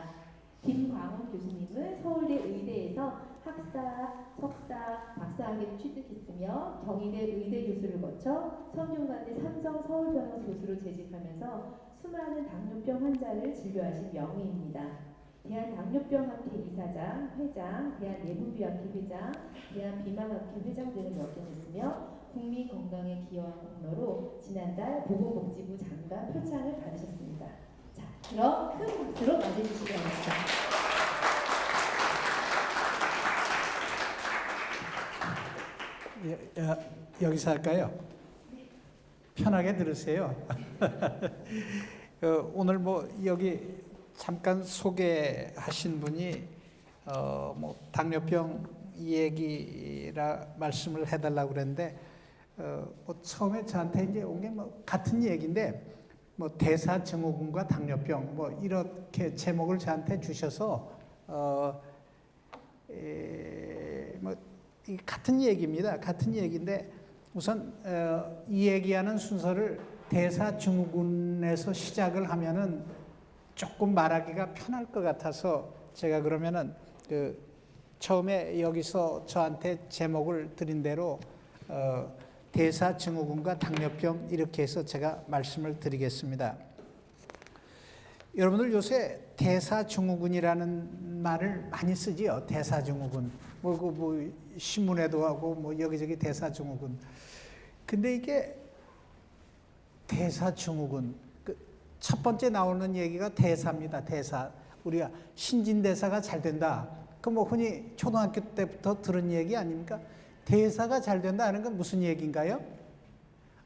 있습니다. 김광훈 교수님은 서울대 의대에서 학사, 석사, 박사학위를 취득했으며 경희대 의대 교수를 거쳐 성균관대 삼성 서울병원 교수로 재직하면서 수많은 당뇨병 환자를 진료하신 명의입니다. 대한당뇨병학회 이사장, 회장, 대한내분비학회 회장, 대한비만학회 회장 등을 역임했으며 국민건강에 기여한 공로로 지난달 보건복지부 장관 표창을 받으셨습니다. 자, 그럼 큰 박수로 맞이해주시기 바랍니다. 여기서 할까요? 편하게 들으세요. 오늘 뭐 여기 잠깐 소개하신 분이 뭐 당뇨병 얘기라 말씀을 해달라고 그랬는데 뭐 처음에 저한테 이제 온 게 뭐 같은 얘기인데 뭐 대사증후군과 당뇨병 뭐 이렇게 제목을 저한테 주셔서 뭐 같은 얘기입니다. 같은 얘기인데 우선 이 얘기하는 순서를 대사증후군에서 시작을 하면은 조금 말하기가 편할 것 같아서 제가 그러면은 처음에 여기서 저한테 제목을 드린 대로 대사증후군과 당뇨병 이렇게 해서 제가 말씀을 드리겠습니다. 여러분들 요새 대사증후군이라는 말을 많이 쓰지요. 대사증후군. 뭐 신문에도 하고 뭐 여기저기 대사증후군. 근데 이게 대사증후군. 첫 번째 나오는 얘기가 대사입니다. 대사. 우리가 신진대사가 잘 된다. 그 뭐 흔히 초등학교 때부터 들은 얘기 아닙니까? 대사가 잘 된다 하는 건 무슨 얘기인가요?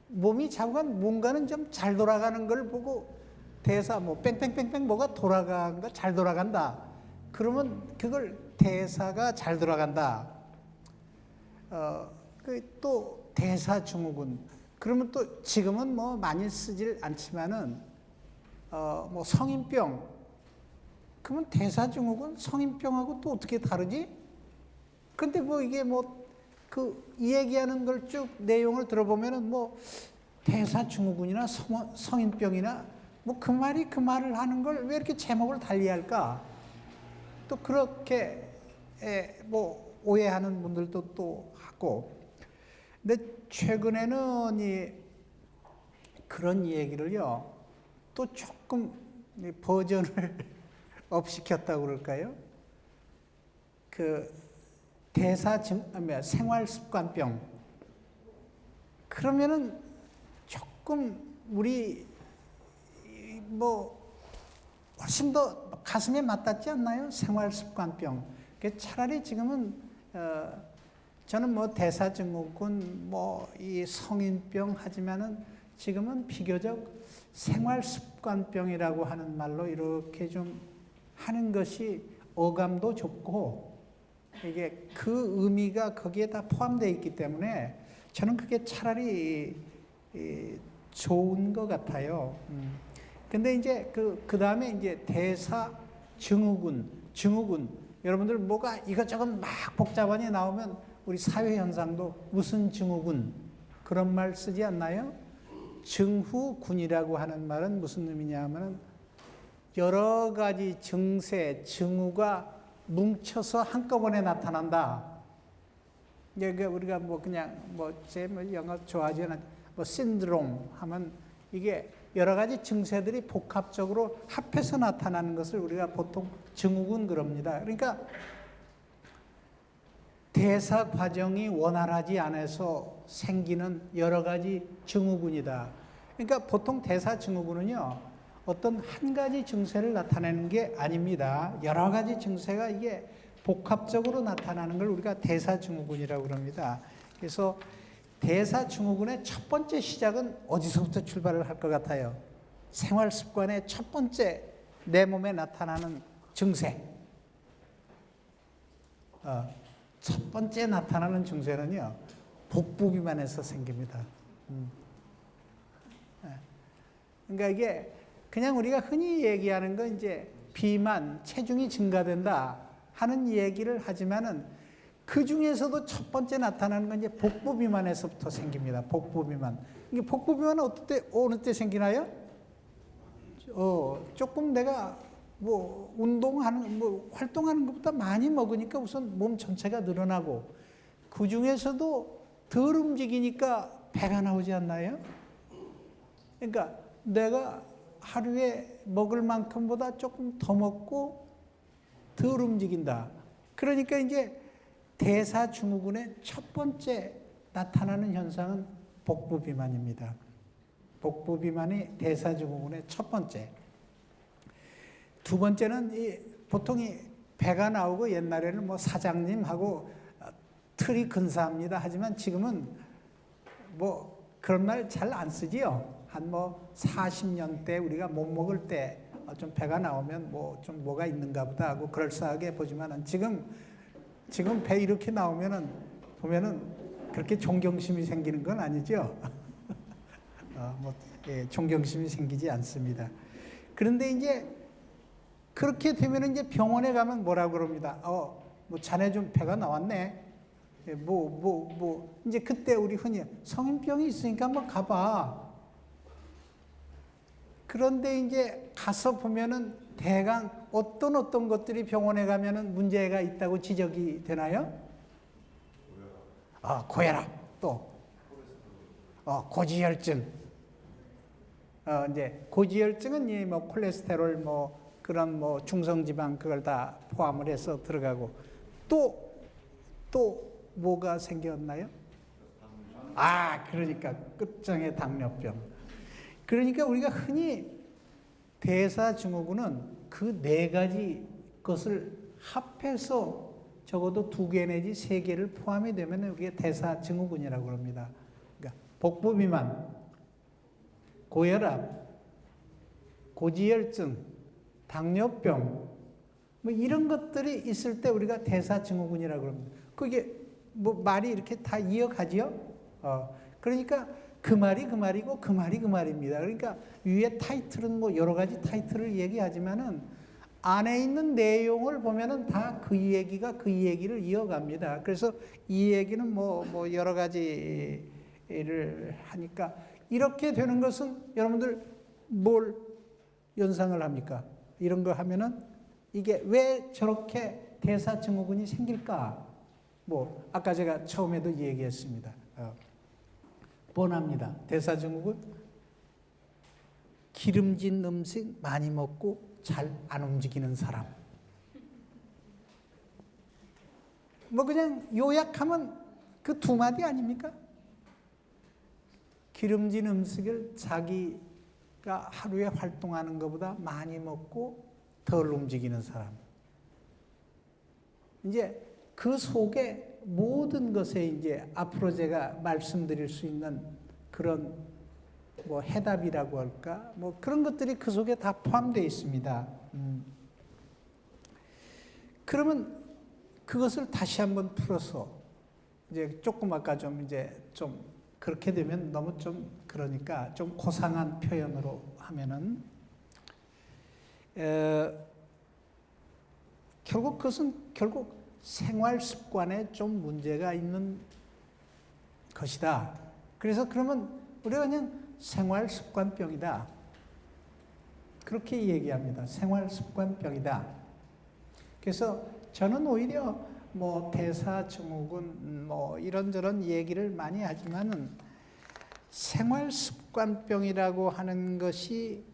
몸이 자꾸만 뭔가는 좀 잘 돌아가는 걸 보고 대사 뭐 뺑뺑뺑뺑 뭐가 돌아간 거 잘 돌아간다. 그러면 그걸 대사가 잘 돌아간다. 또 대사증후군. 그러면 또 지금은 뭐 많이 쓰질 않지만은 뭐 성인병. 그러면 대사증후군 성인병하고 또 어떻게 다르지? 근데 뭐 이게 뭐 이 얘기하는 걸 쭉 내용을 들어보면은 뭐 대사증후군이나 성인병이나 뭐 그 말을 하는 걸 왜 이렇게 제목을 달리할까? 또 그렇게 뭐 오해하는 분들도 또 하고. 근데 최근에는 그런 얘기를요 또 조금 버전을 업시켰다고 그럴까요? 생활습관병. 그러면은 조금 우리 뭐 훨씬 더 가슴에 맞닿지 않나요? 생활습관병. 차라리 지금은 저는 뭐 대사증후군, 뭐 이 성인병 하지만은 지금은 비교적 생활습관병이라고 하는 말로 이렇게 좀 하는 것이 어감도 좁고 이게 그 의미가 거기에 다 포함되어 있기 때문에 저는 그게 차라리 좋은 것 같아요. 근데 이제 그 다음에 이제 대사증후군, 여러분들 뭐가 이것저것 막 복잡하게 나오면 우리 사회 현상도 무슨 증후군 그런 말 쓰지 않나요? 증후군이라고 하는 말은 무슨 의미냐 하면은 여러 가지 증세, 증후가 뭉쳐서 한꺼번에 나타난다. 이게 우리가 뭐 그냥 제 영어 좋아하지 않은 뭐 신드롬 하면 이게 여러 가지 증세들이 복합적으로 합해서 나타나는 것을 우리가 보통 증후군 그럽니다. 그러니까 대사 과정이 원활하지 않아서 생기는 여러 가지 증후군이다. 그러니까 보통 대사 증후군은요, 어떤 한 가지 증세를 나타내는 게 아닙니다. 여러 가지 증세가 이게 복합적으로 나타나는 걸 우리가 대사 증후군이라고 그럽니다. 그래서 대사 증후군의 첫 번째 시작은 어디서부터 출발을 할 것 같아요? 생활 습관의 첫 번째 내 몸에 나타나는 증세. 첫 번째 나타나는 증세는요, 복부 비만에서 생깁니다. 그러니까 이게 그냥 우리가 흔히 얘기하는 건 이제 비만, 체중이 증가된다 하는 얘기를 하지만은 그 중에서도 첫 번째 나타나는 건 이제 복부 비만에서부터 생깁니다. 복부 비만. 이게 복부 비만은 어느 때 생기나요? 조금 내가 뭐 운동하는 뭐 활동하는 것보다 많이 먹으니까 우선 몸 전체가 늘어나고 그 중에서도 덜 움직이니까 배가 나오지 않나요? 그러니까 내가 하루에 먹을 만큼보다 조금 더 먹고 덜 움직인다. 그러니까 이제 대사증후군의 첫 번째 나타나는 현상은 복부 비만입니다. 복부 비만이 대사증후군의 첫 번째. 두 번째는 보통 배가 나오고 옛날에는 뭐 사장님하고 틀이 근사합니다. 하지만 지금은 뭐 그런 말 잘 안 쓰지요. 한 뭐 40년대 우리가 못 먹을 때 좀 배가 나오면 뭐 좀 뭐가 있는가 보다 하고 그럴싸하게 보지만은 지금 배 이렇게 나오면은 보면은 그렇게 존경심이 생기는 건 아니죠. 존경심이 생기지 않습니다. 그런데 이제 그렇게 되면 이제 병원에 가면 뭐라고 그럽니다. 뭐 자네 좀 배가 나왔네. 이제 그때 우리 흔히 성인병이 있으니까 한번 가봐. 그런데 이제 가서 보면은 대강 어떤 것들이 병원에 가면은 문제가 있다고 지적이 되나요? 고혈압, 또 고지혈증. 이제 고지혈증은 뭐 콜레스테롤 뭐 그런 뭐 중성지방 그걸 다 포함을 해서 들어가고 또 뭐가 생겼나요? 그러니까 끝장의 당뇨병. 그러니까 우리가 흔히 대사증후군은 그 네 가지 것을 합해서 적어도 2개 내지 3개를 포함이 되면 이게 대사증후군이라고 합니다. 그러니까 복부 비만, 고혈압, 고지혈증, 당뇨병 뭐 이런 것들이 있을 때 우리가 대사증후군이라고 합니다. 그게 뭐 말이 이렇게 다 이어가지요. 그러니까 그 말이 그 말이고 그 말이 그 말입니다. 그러니까 위에 타이틀은 뭐 여러 가지 타이틀을 얘기하지만은 안에 있는 내용을 보면은 다 그 얘기가 그 얘기를 이어갑니다. 그래서 이 얘기는 뭐 여러 가지를 하니까 이렇게 되는 것은 여러분들 뭘 연상을 합니까? 이런 거 하면은 이게 왜 저렇게 대사증후군이 생길까? 뭐 아까 제가 처음에도 얘기했습니다. 뻔합니다. 대사증후군 기름진 음식 많이 먹고 잘 안 움직이는 사람. 뭐 그냥 요약하면 그 2마디 아닙니까? 기름진 음식을 자기가 하루에 활동하는 것보다 많이 먹고 덜 움직이는 사람. 이제 그 속에 모든 것에 이제 앞으로 제가 말씀드릴 수 있는 그런 뭐 해답이라고 할까? 뭐 그런 것들이 그 속에 다 포함되어 있습니다. 그러면 그것을 다시 한번 풀어서 이제 조금 아까 좀 그렇게 되면 너무 좀 그러니까 좀 고상한 표현으로 하면은 결국 그것은 생활 습관에 좀 문제가 있는 것이다. 그래서 그러면 우리가 그냥 생활 습관병이다. 그렇게 얘기합니다. 생활 습관병이다. 그래서 저는 오히려 뭐 대사증후군 뭐 이런저런 얘기를 많이 하지만은 생활 습관병이라고 하는 것이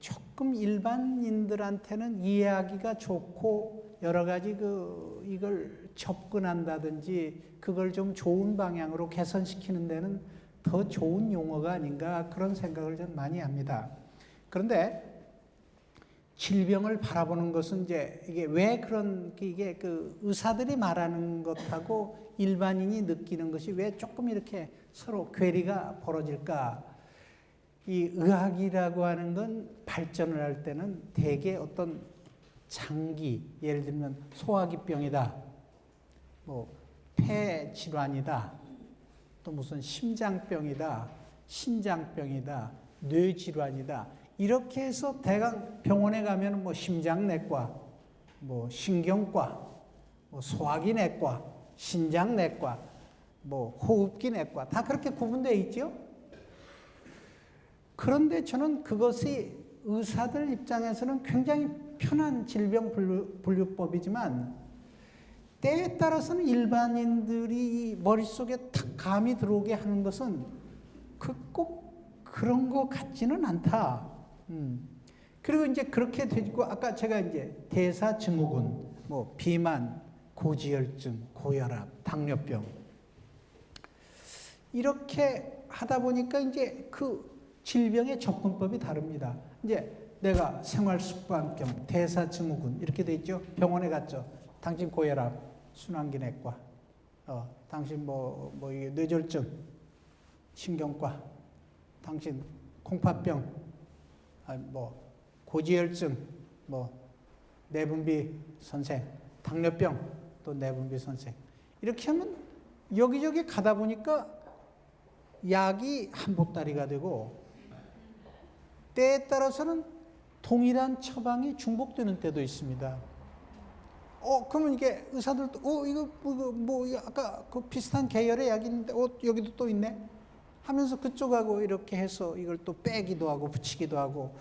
조금 일반인들한테는 이해하기가 좋고 여러 가지 이걸 접근한다든지 그걸 좀 좋은 방향으로 개선시키는 데는 더 좋은 용어가 아닌가 그런 생각을 좀 많이 합니다. 그런데 질병을 바라보는 것은 이제 이게 왜 이게 그 의사들이 말하는 것하고 일반인이 느끼는 것이 왜 조금 이렇게 서로 괴리가 벌어질까? 이 의학이라고 하는 건 발전을 할 때는 대개 어떤 장기, 예를 들면 소화기병이다, 뭐 폐질환이다, 또 무슨 심장병이다, 신장병이다, 뇌질환이다, 이렇게 해서 대강 병원에 가면 뭐 심장내과, 뭐 신경과, 뭐 소화기내과, 신장내과, 뭐 호흡기내과 다 그렇게 구분되어 있죠. 그런데 저는 그것이 의사들 입장에서는 굉장히 편한 질병 분류법이지만 때에 따라서는 일반인들이 머릿속에 탁 감이 들어오게 하는 것은 꼭 그런 것 같지는 않다. 그리고 이제 그렇게 되고 아까 제가 이제 대사증후군, 뭐 비만, 고지혈증, 고혈압, 당뇨병 이렇게 하다 보니까 이제 그 질병의 접근법이 다릅니다. 이제 내가 생활습관병, 대사증후군 이렇게 돼 있죠. 병원에 갔죠. 당신 고혈압, 순환기내과, 당신 이게 뇌졸중, 신경과, 당신 콩팥병, 고지혈증, 내분비 선생, 당뇨병, 또 내분비 선생. 이렇게 하면 여기저기 가다 보니까 약이 한 보따리가 되고 때에 따라서는 동일한 처방이 중복되는 때도 있습니다. 그러면 이게 의사들도 이거 아까 그 비슷한 계열의 약이 있는데 여기도 또 있네 하면서 그쪽하고 이렇게 해서 이걸 또 빼기도 하고 붙이기도 하고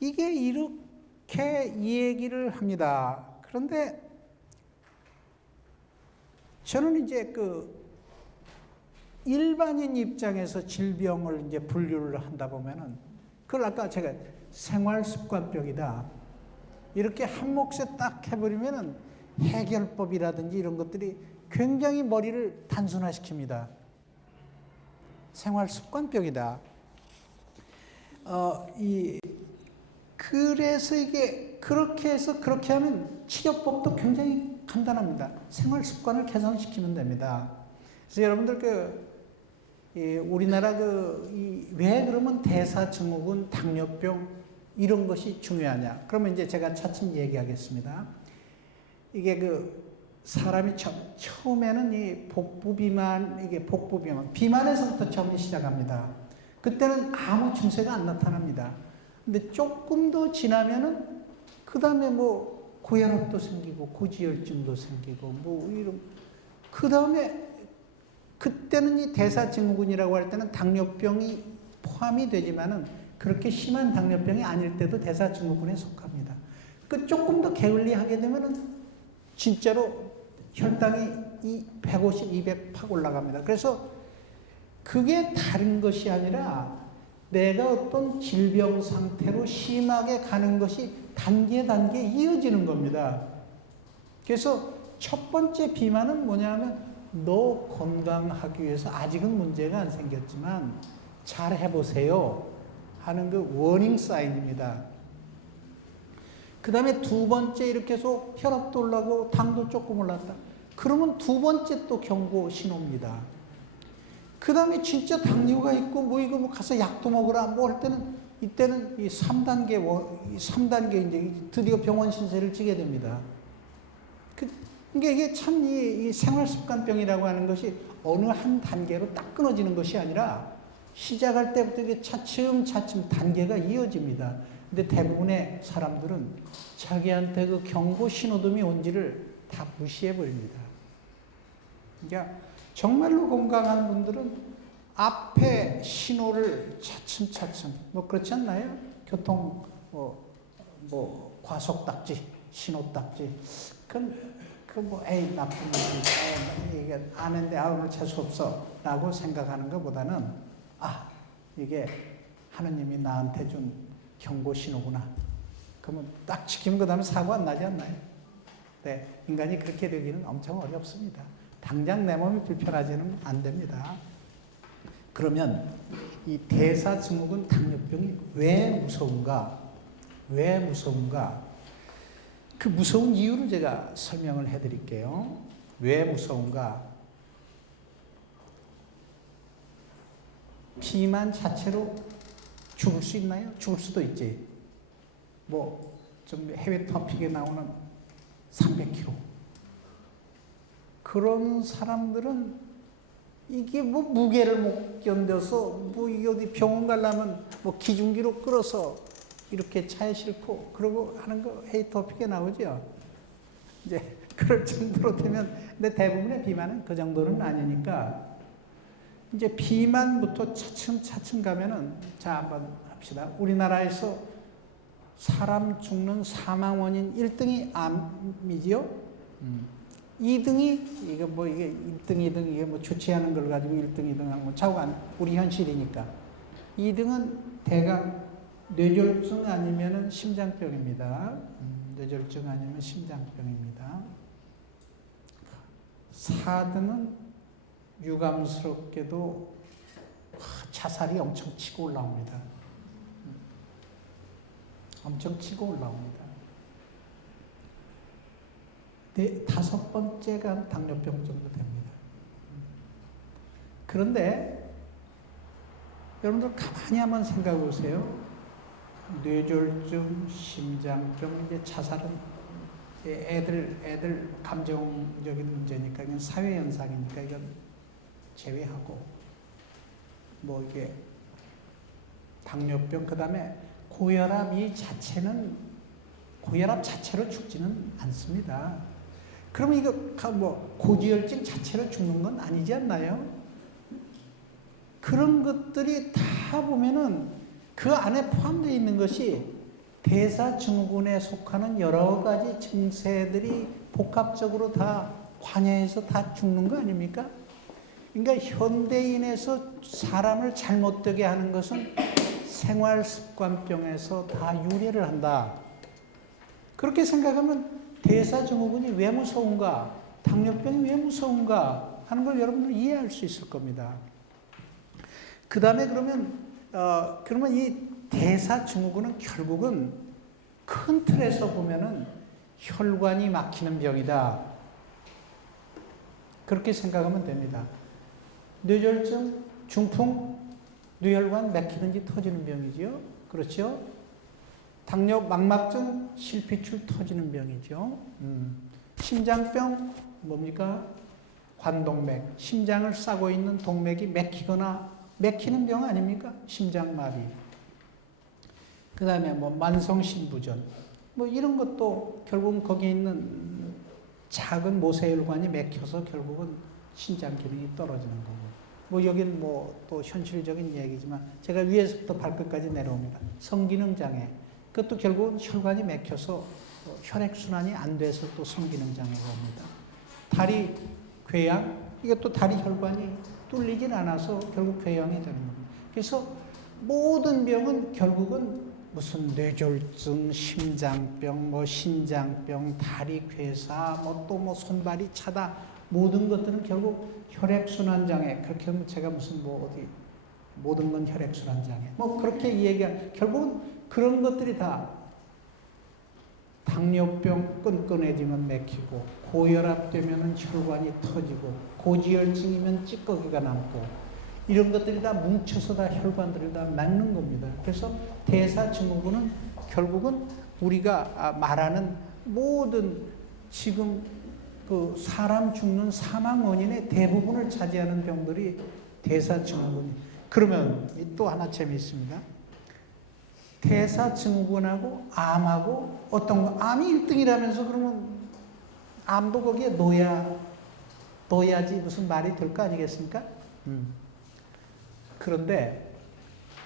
이게 이렇게 얘기를 합니다. 그런데 저는 이제 그 일반인 입장에서 질병을 이제 분류를 한다 보면은 그걸 아까 제가 생활습관병이다 이렇게 한 몫에 딱 해버리면은 해결법이라든지 이런 것들이 굉장히 머리를 단순화시킵니다. 생활습관병이다. 그래서 이게 그렇게 해서 그렇게 하면 치료법도 굉장히 간단합니다. 생활습관을 개선시키면 됩니다. 그래서 여러분들 우리나라 왜 그러면 대사증후군, 당뇨병 이런 것이 중요하냐? 그러면 이제 제가 차츰 얘기하겠습니다. 이게 사람이 처음에는 이 복부비만, 비만에서부터 처음에 시작합니다. 그때는 아무 증세가 안 나타납니다. 근데 조금 더 지나면은 그 다음에 고혈압도 생기고 고지혈증도 생기고 이런 그 다음에 그때는 이 대사증후군이라고 할 때는 당뇨병이 포함이 되지만은 그렇게 심한 당뇨병이 아닐 때도 대사증후군에 속합니다. 조금 더 게을리하게 되면은 진짜로 혈당이 150, 200 팍 올라갑니다. 그래서 그게 다른 것이 아니라 내가 어떤 질병 상태로 심하게 가는 것이 단계 이어지는 겁니다. 그래서 첫 번째 비만은 뭐냐면 너 건강하기 위해서 아직은 문제가 안 생겼지만 잘 해보세요 하는 그 워닝 사인입니다. 그 다음에 두 번째 이렇게 해서 혈압도 올라가고 당도 조금 올랐다. 그러면 두 번째 또 경고 신호입니다. 그 다음에 진짜 당뇨가 있고 이거 가서 약도 먹으라 할 때는 이때는 이 3단계 이제 드디어 병원 신세를 지게 됩니다. 이게 참 이 생활습관병이라고 하는 것이 어느 한 단계로 딱 끊어지는 것이 아니라 시작할 때부터 이게 차츰 단계가 이어집니다. 근데 대부분의 사람들은 자기한테 그 경고 신호등이 온지를 다 무시해버립니다. 그러니까 정말로 건강한 분들은 앞에 신호를 차츰 그렇지 않나요? 교통 과속딱지, 신호딱지 에이 나쁜 놈이 이게 아는데 오늘 재수 없어 라고 생각하는 것보다는 이게 하느님이 나한테 준 경고 신호구나. 그러면 딱 지키면 그 다음에 사고 안 나지 않나요? 네, 인간이 그렇게 되기는 엄청 어렵습니다. 당장 내 몸이 불편하지는 안 됩니다. 그러면 이 대사증후군 당뇨병이 왜 무서운가? 그 무서운 이유를 제가 설명을 해드릴게요. 왜 무서운가? 비만 자체로 죽을 수 있나요? 죽을 수도 있지. 좀 해외 토픽에 나오는 300kg. 그런 사람들은 이게 무게를 못 견뎌서 이게 어디 병원 가려면 기중기로 끌어서 이렇게 차에 싣고 그러고 하는 거 해외 토픽에 나오죠. 이제 그럴 정도로 되면 근데 대부분의 비만은 그 정도는 아니니까 이제 비만부터 차츰 가면은 자 한번 합시다. 우리나라에서 사람 죽는 사망 원인 1등이 암이지요. 2등이 이게 뭐 이게 1등, 2등 이게 뭐 주체하는 걸 가지고 1등, 2등 하는 건 차후가 우리 현실이니까. 2등은 대강 뇌졸중 아니면은 심장병입니다. 뇌졸중 아니면 심장병입니다. 4등은 유감스럽게도 자살이 엄청 치고 올라옵니다. 엄청 치고 올라옵니다. 다섯 번째가 당뇨병 정도 됩니다. 그런데 여러분들 가만히 한번 생각해 보세요. 뇌졸중, 심장병, 이제 자살은 애들 감정적인 문제니까 이건 사회 현상이니까 이건 제외하고 뭐 이게 당뇨병 그다음에 고혈압 이 자체는 고혈압 자체로 죽지는 않습니다. 그럼 이거 뭐 고지혈증 자체로 죽는 건 아니지 않나요? 그런 것들이 다 보면은 그 안에 포함되어 있는 것이 대사증후군에 속하는 여러 가지 증세들이 복합적으로 다 관여해서 다 죽는 거 아닙니까? 그러니까 현대인에서 사람을 잘못되게 하는 것은 생활습관병에서 다 유래를 한다. 그렇게 생각하면 대사증후군이 왜 무서운가, 당뇨병이 왜 무서운가 하는 걸 여러분들 이해할 수 있을 겁니다. 그 다음에 그러면 이 대사증후군은 결국은 큰 틀에서 보면은 혈관이 막히는 병이다. 그렇게 생각하면 됩니다. 뇌졸중, 중풍, 뇌혈관 막히든지 터지는 병이죠. 그렇죠? 당뇨, 망막증, 실핏줄 터지는 병이죠. 심장병, 뭡니까? 관동맥, 심장을 싸고 있는 동맥이 막히는 병 아닙니까? 심장마비. 그 다음에 뭐 만성신부전, 뭐 이런 것도 결국은 거기에 있는 작은 모세혈관이 막혀서 결국은 신장 기능이 떨어지는 거고. 뭐 여긴 뭐 또 현실적인 얘기지만 제가 위에서부터 발끝까지 내려옵니다. 성기능 장애. 그것도 결국은 혈관이 막혀서 혈액순환이 안 돼서 또 성기능 장애가 옵니다. 다리 궤양, 이것도 다리 혈관이 뚫리진 않아서 결국 궤양이 되는 겁니다. 그래서 모든 병은 결국은 무슨 뇌졸중, 심장병, 뭐 신장병, 다리 괴사, 뭐 또 뭐 손발이 차다, 모든 것들은 결국 혈액순환 장애. 그렇게 하면 제가 무슨 뭐 어디 모든 건 혈액순환 장애. 뭐 그렇게 얘기한 결국은 그런 것들이 다 당뇨병 끈끈해지면 막히고, 고혈압 되면은 혈관이 터지고, 고지혈증이면 찌꺼기가 남고, 이런 것들이 다 뭉쳐서 다 혈관들을 다 막는 겁니다. 그래서 대사증후군은 결국은 우리가 말하는 모든 지금 그 사람 죽는 사망 원인의 대부분을 차지하는 병들이 대사증후군이. 그러면 또 하나 재미있습니다. 대사증후군하고 암하고 어떤 거, 암이 1등이라면서 그러면 암도 거기에 넣어야지 무슨 말이 될 거 아니겠습니까? 그런데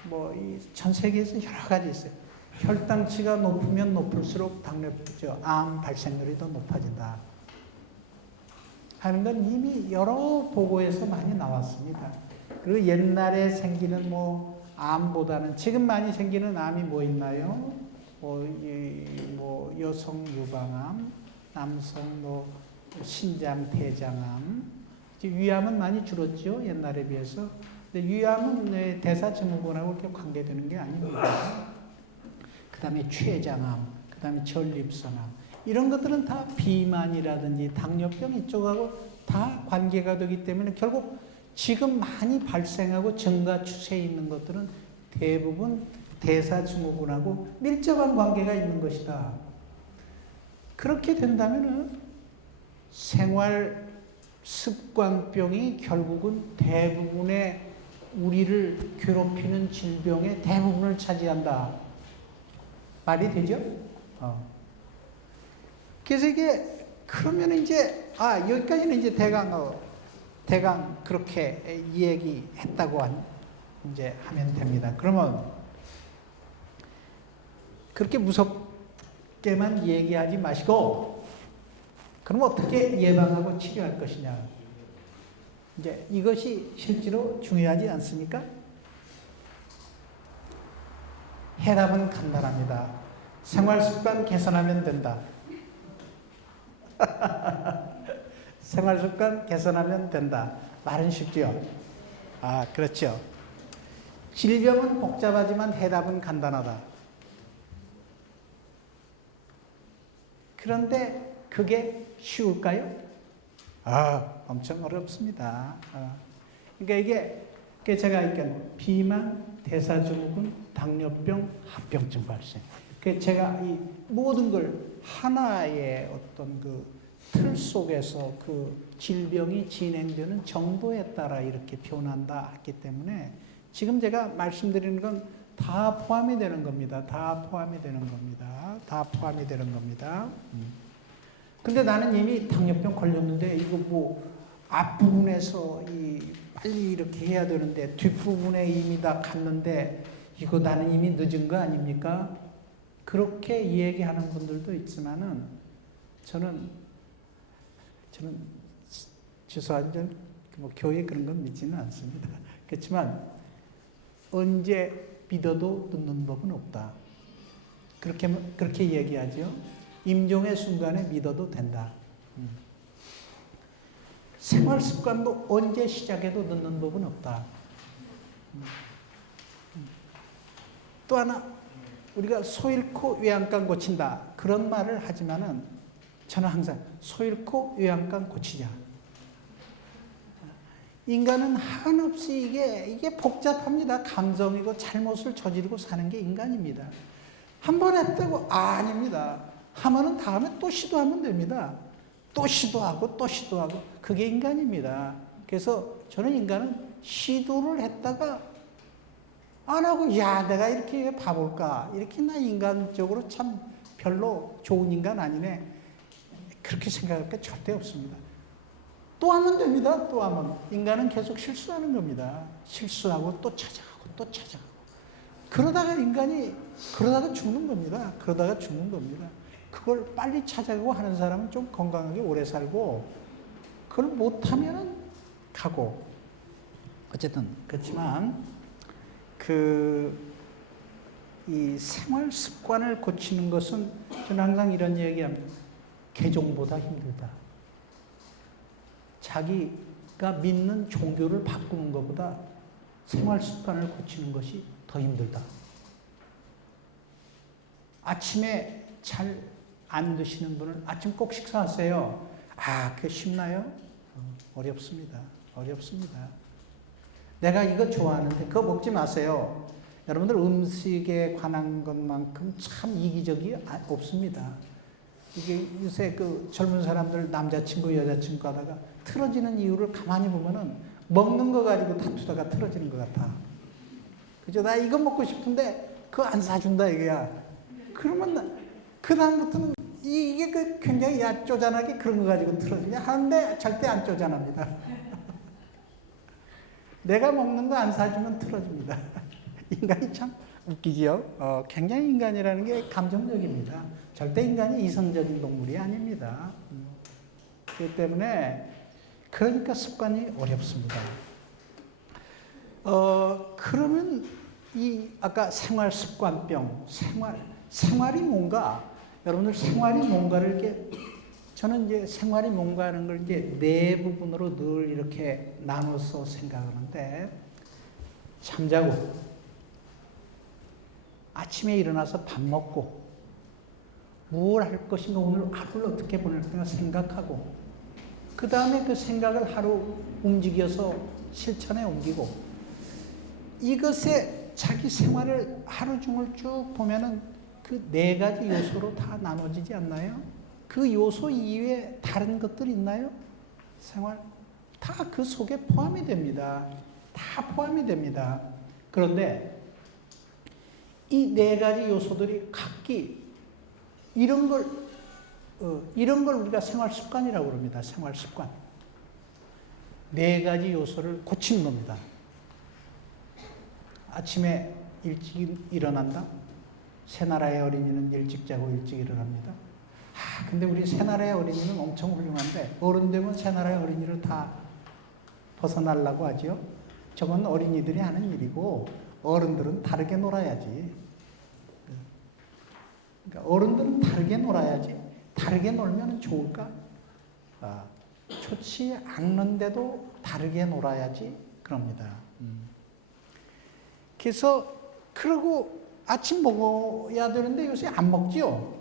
뭐 이 전 세계에서 여러 가지 있어요. 혈당치가 높으면 높을수록 암 발생률이 더 높아진다 하는 건 이미 여러 보고에서 많이 나왔습니다. 그리고 옛날에 생기는 뭐 암보다는 지금 많이 생기는 암이 뭐 있나요? 뭐 여성 유방암, 남성 뭐 신장 대장암, 위암은 많이 줄었죠, 옛날에 비해서. 근데 위암은 대사증후군하고 이렇게 관계되는 게 아닙니다. 그 다음에 췌장암, 그 다음에 전립선암, 이런 것들은 다 비만이라든지 당뇨병 이쪽하고 다 관계가 되기 때문에 결국 지금 많이 발생하고 증가 추세에 있는 것들은 대부분 대사증후군하고 밀접한 관계가 있는 것이다. 그렇게 된다면은 생활 습관병이 결국은 대부분의 우리를 괴롭히는 질병의 대부분을 차지한다. 말이 되죠? 그래서 이게 그러면 이제 여기까지는 이제 대강 그렇게 얘기했다고 이제 하면 됩니다. 그러면 그렇게 무섭게만 얘기하지 마시고, 그럼 어떻게 예방하고 치료할 것이냐. 이제 이것이 실제로 중요하지 않습니까? 해답은 간단합니다. 생활 습관 개선하면 된다. 생활 습관 개선하면 된다. 말은 쉽죠? 아, 그렇죠. 질병은 복잡하지만 해답은 간단하다. 그런데 그게 쉬울까요? 엄청 어렵습니다. 그러니까 이게 제가 비만, 대사증후군, 당뇨병, 합병증 발생. 제가 이 모든 걸 하나의 어떤 그 틀 속에서 그 질병이 진행되는 정도에 따라 이렇게 표현한다 했기 때문에 지금 제가 말씀드리는 건 다 포함이 되는 겁니다. 다 포함이 되는 겁니다. 다 포함이 되는 겁니다. 근데 나는 이미 당뇨병 걸렸는데 이거 뭐 앞부분에서 빨리 이렇게 해야 되는데 뒷부분에 이미 다 갔는데 이거 나는 이미 늦은 거 아닙니까? 그렇게 얘기하는 분들도 있지만은 저는 죄송하지만 뭐 교회 그런 건 믿지는 않습니다. 그렇지만 언제 믿어도 늦는 법은 없다. 그렇게 얘기하죠. 임종의 순간에 믿어도 된다. 생활 습관도 언제 시작해도 늦는 법은 없다. 또 하나, 우리가 소 잃고 외양간 고친다. 그런 말을 하지만은 저는 항상 소 잃고 외양간 고치자. 인간은 한없이 이게 복잡합니다. 감정이고 잘못을 저지르고 사는 게 인간입니다. 한 번 했다고 아닙니다. 하면은 다음에 또 시도하면 됩니다. 또 시도하고 또 시도하고 그게 인간입니다. 그래서 저는 인간은 시도를 했다가 안 하고 내가 이렇게 바볼까? 이렇게 나 인간적으로 참 별로 좋은 인간 아니네. 그렇게 생각할 게 절대 없습니다. 또 하면 됩니다. 또 하면. 인간은 계속 실수하는 겁니다. 실수하고 또 찾아가고 또 찾아가고. 그러다가 인간이 그러다가 죽는 겁니다. 그러다가 죽는 겁니다. 그걸 빨리 찾아가고 하는 사람은 좀 건강하게 오래 살고 그걸 못하면은 가고. 어쨌든 그렇지만 이 생활 습관을 고치는 것은 저는 항상 이런 얘기합니다. 개종보다 힘들다. 자기가 믿는 종교를 바꾸는 것보다 생활 습관을 고치는 것이 더 힘들다. 아침에 잘 안 드시는 분은 아침 꼭 식사하세요. 그게 쉽나요? 어렵습니다. 어렵습니다. 내가 이거 좋아하는데 그거 먹지 마세요. 여러분들 음식에 관한 것만큼 참 이기적이 없습니다. 이게 요새 그 젊은 사람들 남자친구 여자친구 하다가 틀어지는 이유를 가만히 보면은 먹는 거 가지고 다투다가 틀어지는 것 같아. 그죠? 나 이거 먹고 싶은데 그거 안 사준다 이거야. 그러면 그 다음부터는 이게 굉장히 쪼잔하게 그런 거 가지고 틀어지냐 하는데 절대 안 쪼잔합니다. 내가 먹는 거 안 사주면 틀어집니다. 인간이 참 웃기지요? 굉장히 인간이라는 게 감정적입니다. 절대 인간이 이성적인 동물이 아닙니다. 그렇기 때문에 그러니까 습관이 어렵습니다. 그러면 아까 생활 습관병, 생활이 뭔가, 여러분들 생활이 뭔가를 이렇게, 저는 이제 생활이 뭔가 하는 걸 이제 네 부분으로 늘 이렇게 나눠서 생각하는데, 잠자고, 아침에 일어나서 밥 먹고, 뭘 할 것인가, 오늘 하루를 어떻게 보낼 건가 생각하고, 그 다음에 그 생각을 하루 움직여서 실천에 옮기고, 이것에 자기 생활을 하루 중을 쭉 보면은 그 네 가지 요소로 다 나눠지지 않나요? 그 요소 이외에 다른 것들 있나요? 생활 다 그 속에 포함이 됩니다. 다 포함이 됩니다. 그런데 이 네 가지 요소들이 각기 이런 걸 우리가 생활 습관이라고 그럽니다. 생활 습관. 네 가지 요소를 고치는 겁니다. 아침에 일찍 일어난다. 새나라의 어린이는 일찍 자고 일찍 일어납니다. 근데 우리 새나라의 어린이는 엄청 훌륭한데 어른 되면 새나라의 어린이를 다 벗어나려고 하죠. 저건 어린이들이 하는 일이고 어른들은 다르게 놀아야지. 그러니까 어른들은 다르게 놀아야지. 다르게 놀면 좋을까? 좋지 않는데도 다르게 놀아야지 그럽니다. 그래서 그러고 아침 먹어야 되는데 요새 안 먹지요.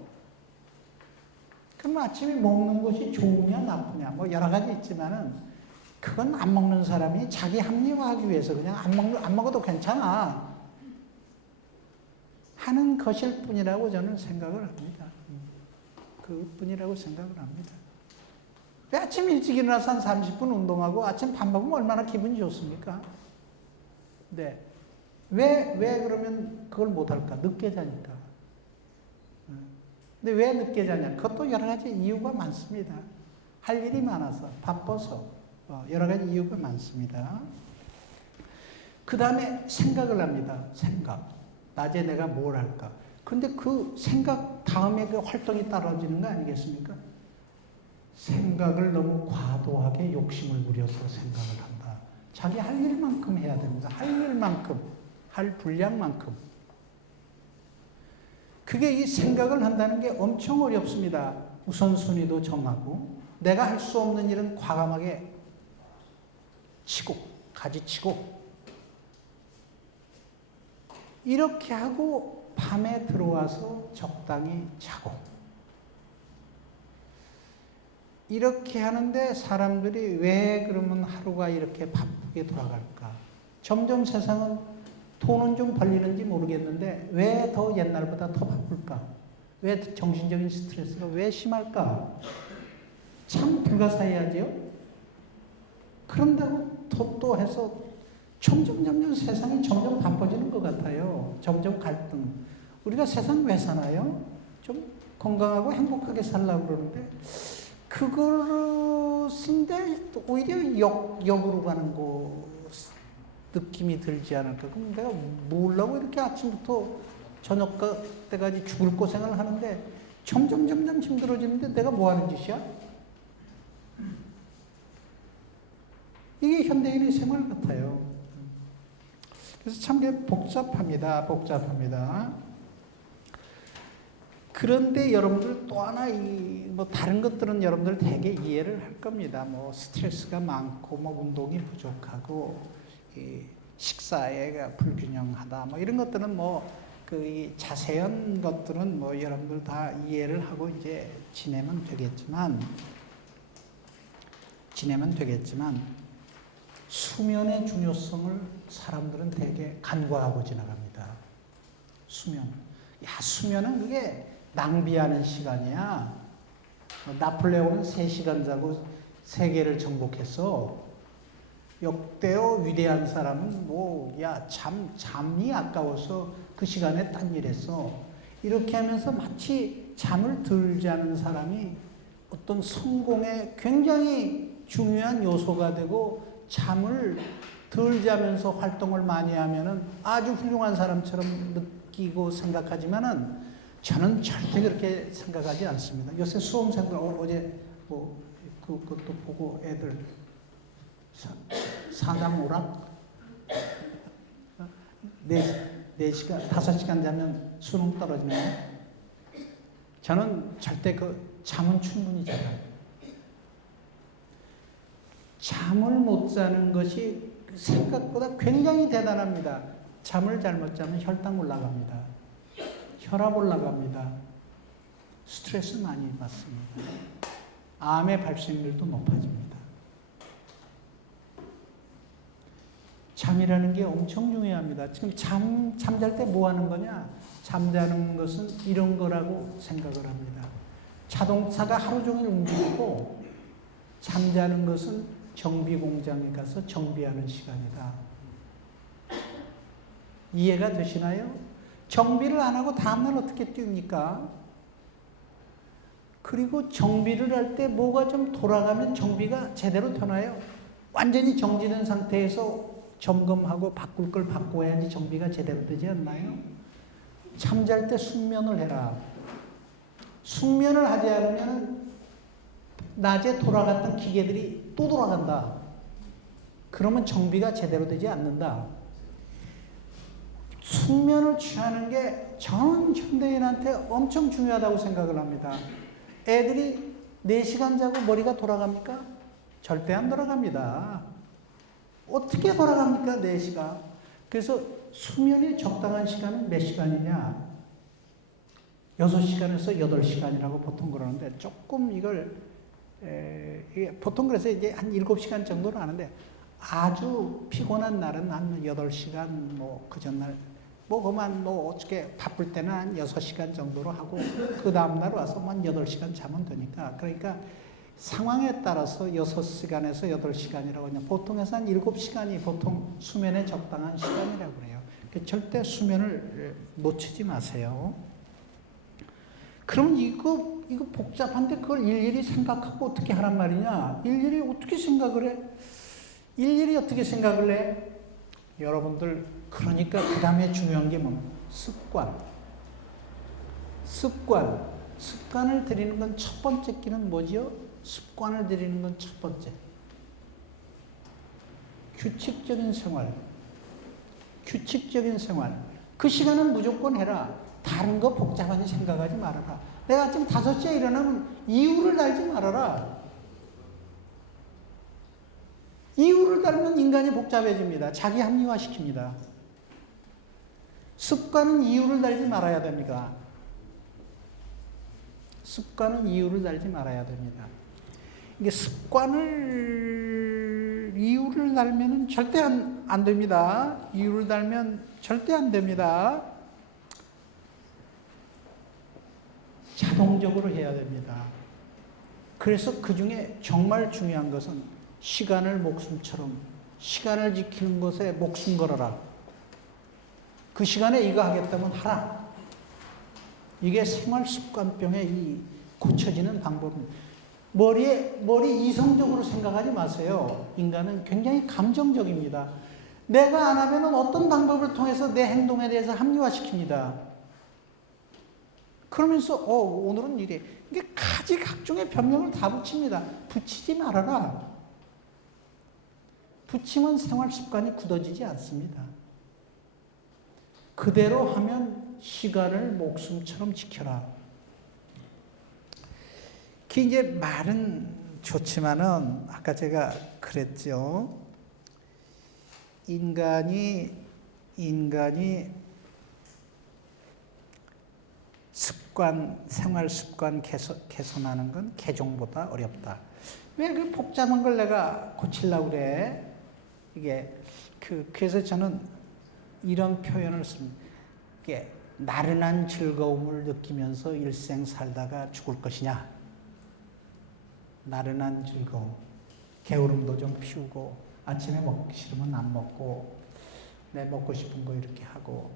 그럼 아침에 먹는 것이 좋으냐 나쁘냐 뭐 여러 가지 있지만은 그건 안 먹는 사람이 자기 합리화하기 위해서 그냥 안 먹어도 괜찮아 하는 것일 뿐이라고 저는 생각을 합니다. 그뿐이라고 생각을 합니다. 아침 일찍 일어나서 한 30분 운동하고 아침 밥 먹으면 얼마나 기분이 좋습니까? 네. 왜 그러면 그걸 못할까? 늦게 자니까. 근데 왜 늦게 자냐? 그것도 여러 가지 이유가 많습니다. 할 일이 많아서, 바빠서, 여러 가지 이유가 많습니다. 그 다음에 생각을 합니다. 생각. 낮에 내가 뭘 할까? 근데 그 생각 다음에 그 활동이 떨어지는 거 아니겠습니까? 생각을 너무 과도하게 욕심을 부려서 생각을 한다. 자기 할 일만큼 해야 됩니다. 할 일만큼, 할 분량만큼. 그게 이 생각을 한다는 게 엄청 어렵습니다. 우선순위도 정하고 내가 할 수 없는 일은 과감하게 치고 가지치고 이렇게 하고 밤에 들어와서 적당히 자고 이렇게 하는데 사람들이 왜 그러면 하루가 이렇게 바쁘게 돌아갈까? 점점 세상은 돈은 좀 벌리는지 모르겠는데 왜 더 옛날보다 더 바쁠까? 왜 정신적인 스트레스가 왜 심할까? 참 불가사의하지요? 그런다고 또 해서 점점 세상이 점점 바빠지는 것 같아요. 점점 갈등. 우리가 세상 왜 사나요? 좀 건강하고 행복하게 살려고 그러는데 그것인데 오히려 역으로 가는 거 느낌이 들지 않을까? 그럼 내가 뭐라고 이렇게 아침부터 저녁 때까지 죽을 고생을 하는데 점점 힘들어지는데 내가 뭐 하는 짓이야? 이게 현대인의 생활 같아요. 그래서 참 복잡합니다. 그런데 여러분들 또 하나 뭐 다른 것들은 여러분들 되게 이해를 할 겁니다. 뭐 스트레스가 많고 뭐 운동이 부족하고 식사에 불균형하다 뭐 이런 것들은 뭐 그 자세한 것들은 뭐 여러분들 다 이해를 하고 이제 지내면 되겠지만 수면의 중요성을 사람들은 되게 간과하고 지나갑니다. 수면은 그게 낭비하는 시간이야. 나폴레옹은 3시간 자고 세계를 정복했어. 역대어 위대한 사람은 잠이 아까워서 그 시간에 딴 일 했어. 이렇게 하면서 마치 잠을 덜 자는 사람이 어떤 성공에 굉장히 중요한 요소가 되고 잠을 덜 자면서 활동을 많이 하면은 아주 훌륭한 사람처럼 느끼고 생각하지만은 저는 절대 그렇게 생각하지 않습니다. 요새 수험생들 어제 뭐 그것도 보고 애들 사장오락 4시간, 5시간 자면 수능 떨어지나요? 저는 절대 잠은 충분히 자요. 잠을 못 자는 것이 생각보다 굉장히 대단합니다. 잠을 잘못 자면 혈당 올라갑니다. 혈압 올라갑니다. 스트레스 많이 받습니다. 암의 발생률도 높아집니다. 잠이라는 게 엄청 중요합니다. 지금 잠잘 때 뭐 하는 거냐? 잠자는 것은 이런 거라고 생각을 합니다. 자동차가 하루 종일 움직이고 잠자는 것은 정비 공장에 가서 정비하는 시간이다. 이해가 되시나요? 정비를 안 하고 다음날 어떻게 뜁니까? 그리고 정비를 할 때 뭐가 좀 돌아가면 정비가 제대로 되나요? 완전히 정지된 상태에서 점검하고 바꿀 걸 바꿔야지 정비가 제대로 되지 않나요? 잠잘 때 숙면을 해라. 숙면을 하지 않으면 낮에 돌아갔던 기계들이 또 돌아간다. 그러면 정비가 제대로 되지 않는다. 숙면을 취하는 게 전 현대인한테 엄청 중요하다고 생각을 합니다. 애들이 4시간 자고 머리가 돌아갑니까? 절대 안 돌아갑니다. 어떻게 돌아갑니까? 4시간. 그래서 수면이 적당한 시간은 몇 시간이냐? 6시간에서 8시간이라고 보통 그러는데 조금 이걸 보통 그래서 이제 한 7시간 정도는 하는데 아주 피곤한 날은 한 8시간 그 전날 그만 어떻게 바쁠 때는 한 6시간 정도로 하고 그 다음날 와서 한 8시간 자면 되니까 그러니까 상황에 따라서 6시간에서 8시간이라고 그냥 보통에서 한 7시간이 보통 수면에 적당한 시간이라고 그래요. 절대 수면을 놓치지 마세요. 그럼 이거 복잡한데 그걸 일일이 생각하고 어떻게 하란 말이냐? 일일이 어떻게 생각을 해? 일일이 어떻게 생각을 해? 여러분들 그러니까 그 다음에 중요한 게 뭡니까? 습관을 들이는 건 첫 번째 끼는 뭐죠? 습관을 들이는 건 첫 번째. 규칙적인 생활. 그 시간은 무조건 해라. 다른 거 복잡하게 생각하지 말아라. 내가 아침 5시에 일어나면 이유를 달지 말아라. 이유를 달면 인간이 복잡해집니다. 자기 합리화시킵니다. 습관은 이유를 달지 말아야 됩니다. 이게 이유를 달면은 절대 안 됩니다. 이유를 달면 절대 안 됩니다. 자동적으로 해야 됩니다. 그래서 그 중에 정말 중요한 것은 시간을 지키는 것에 목숨 걸어라. 그 시간에 이거 하겠다면 하라. 이게 생활습관병의 이 고쳐지는 방법입니다. 머리 이성적으로 생각하지 마세요. 인간은 굉장히 감정적입니다. 내가 안 하면 어떤 방법을 통해서 내 행동에 대해서 합리화시킵니다. 그러면서 오늘은 이래. 이게 각종의 변명을 다 붙입니다. 붙이지 말아라. 붙이면 생활습관이 굳어지지 않습니다. 그대로 하면 시간을 목숨처럼 지켜라. 이제 말은 좋지만은 아까 제가 그랬죠. 인간이 생활 습관 개선하는 건 개종보다 어렵다. 왜 그 복잡한 걸 내가 고치려고 그래? 그래서 저는 이런 표현을 씁니다. 이게 나른한 즐거움을 느끼면서 일생 살다가 죽을 것이냐? 나른한 즐거움. 게으름도 좀 피우고 아침에 먹기 싫으면 안 먹고 내 먹고 싶은 거 이렇게 하고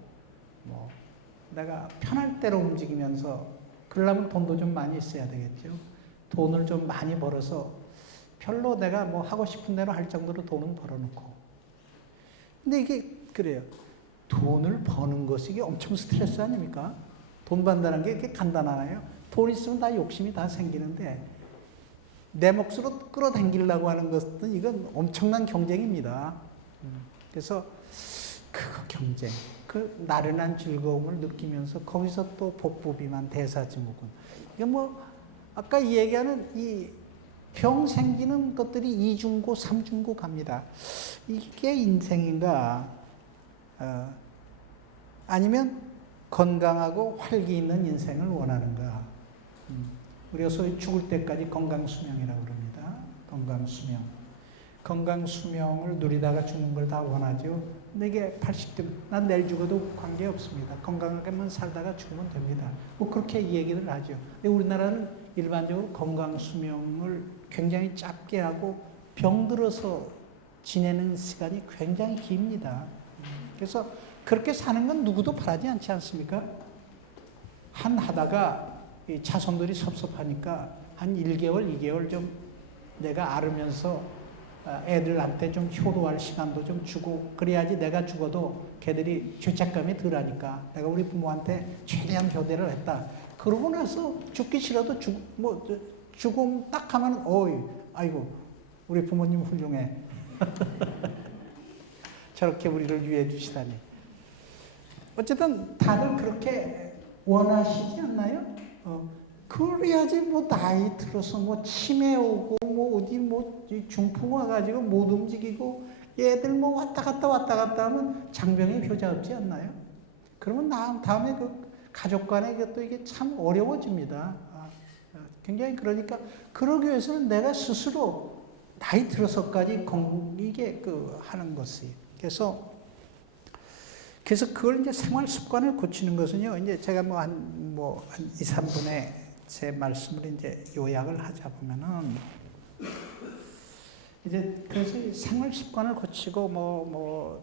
내가 편할 대로 움직이면서 그러려면 돈도 좀 많이 있어야 되겠죠. 돈을 좀 많이 벌어서 별로 내가 하고 싶은 대로 할 정도로 돈은 벌어놓고. 근데 이게 그래요. 돈을 버는 것이 이게 엄청 스트레스 아닙니까? 돈 번다는 게 이렇게 간단하나요? 돈 있으면 다 욕심이 다 생기는데 내 몫으로 끌어당기려고 하는 것은 이건 엄청난 경쟁입니다. 그래서 그거 경쟁. 그 나른한 즐거움을 느끼면서 거기서 또 복부비만 대사증후군. 이게 아까 얘기하는 이 병 생기는 것들이 2중고, 3중고 갑니다. 이게 인생인가? 아니면 건강하고 활기 있는 인생을 원하는가? 우리가 소위 죽을 때까지 건강수명이라고 그럽니다. 건강수명을 누리다가 죽는 걸 다 원하죠. 근데 이게 80대, 난 내일 죽어도 관계없습니다. 건강하게만 살다가 죽으면 됩니다. 그렇게 얘기를 하죠. 근데 우리나라는 일반적으로 건강수명을 굉장히 짧게 하고 병들어서 지내는 시간이 굉장히 깁니다. 그래서 그렇게 사는 건 누구도 바라지 않지 않습니까? 하다가 이 자손들이 섭섭하니까 한 1개월, 2개월 좀 내가 앓으면서 애들한테 좀 효도할 시간도 좀 주고 그래야지 내가 죽어도 걔들이 죄책감이 덜하니까 내가 우리 부모한테 최대한 효대를 했다. 그러고 나서 죽기 싫어도 죽음 딱 하면 어이 아이고 우리 부모님 훌륭해. 저렇게 우리를 위해 주시다니. 어쨌든 다들 그렇게 원하시지 않나요? 그래야지 뭐 나이 들어서 뭐 치매 오고 뭐 어디 뭐 중풍 와가지고 못 움직이고 얘들 뭐 왔다 갔다 하면 장병의 효자 없지 않나요? 그러면 다음에 그 가족 간에 또 이게 참 어려워집니다. 굉장히 그러니까 그러기 위해서는 내가 스스로 나이 들어서까지 이게 하는 것이 그래서 그걸 이제 생활 습관을 고치는 것은요, 이제 제가 한 2, 3분의 제 말씀을 이제 요약을 하자 보면은, 이제 그래서 생활 습관을 고치고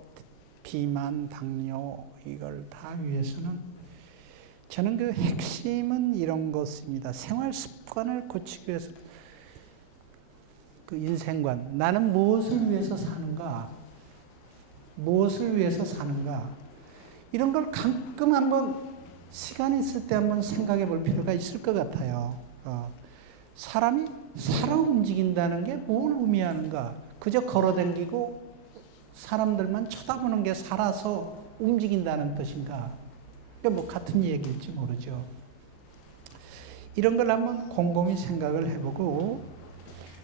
비만, 당뇨, 이걸 다 위해서는 저는 그 핵심은 이런 것입니다. 생활 습관을 고치기 위해서 그 인생관, 나는 무엇을 위해서 사는가? 무엇을 위해서 사는가? 이런 걸 가끔 한번 시간이 있을 때 한번 생각해 볼 필요가 있을 것 같아요. 사람이 살아 움직인다는 게 뭘 의미하는가? 그저 걸어다니고 사람들만 쳐다보는 게 살아서 움직인다는 뜻인가? 그러니까 같은 얘기일지 모르죠. 이런 걸 한번 곰곰이 생각을 해보고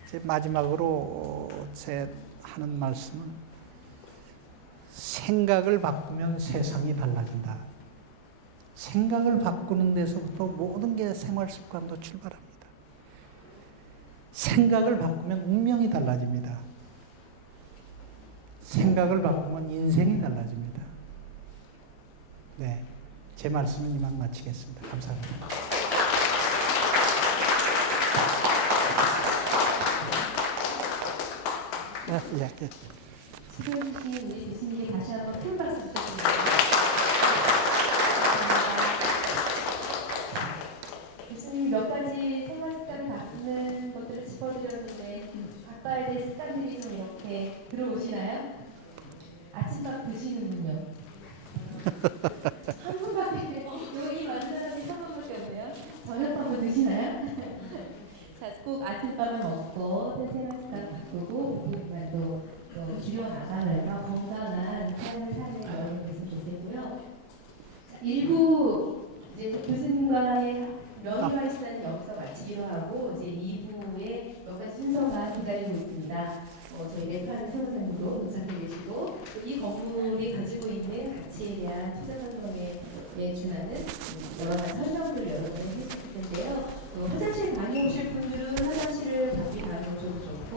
이제 마지막으로 제 하는 말씀은 생각을 바꾸면 세상이 달라진다. 생각을 바꾸는 데서부터 모든 게 생활 습관도 출발합니다. 생각을 바꾸면 운명이 달라집니다. 생각을 바꾸면 인생이 달라집니다. 네, 제 말씀은 이만 마치겠습니다. 감사합니다. 수고해주신 우리 교수님 다시 한번 큰 박수 부탁드립니다. 교수님 몇 가지 생활 습관을 바꾸는 것들을 짚어드렸는데 각각의 습관들이 좀 이렇게 들어오시나요? 아침밥 드시는군요. 한 분밖에 여기 많은 사람이 한 분밖에 없네요. 저녁밥을 드시나요? 자, 꼭 아침밥을 먹고 생활 습관 바꾸고 또 줄여나가면서 건강한 삶을 사는 여러분께서 계시고요. 일부 이제 교수님과의 면회하시다는 여기서 마치기로 하고 이제 2부에 몇 가지 순서가 기다리고 있습니다. 저희 랩하는 세무사님도 도착해 계시고 이 건물이 가지고 있는 가치에 대한 투자 선정에 준하는 여러 가지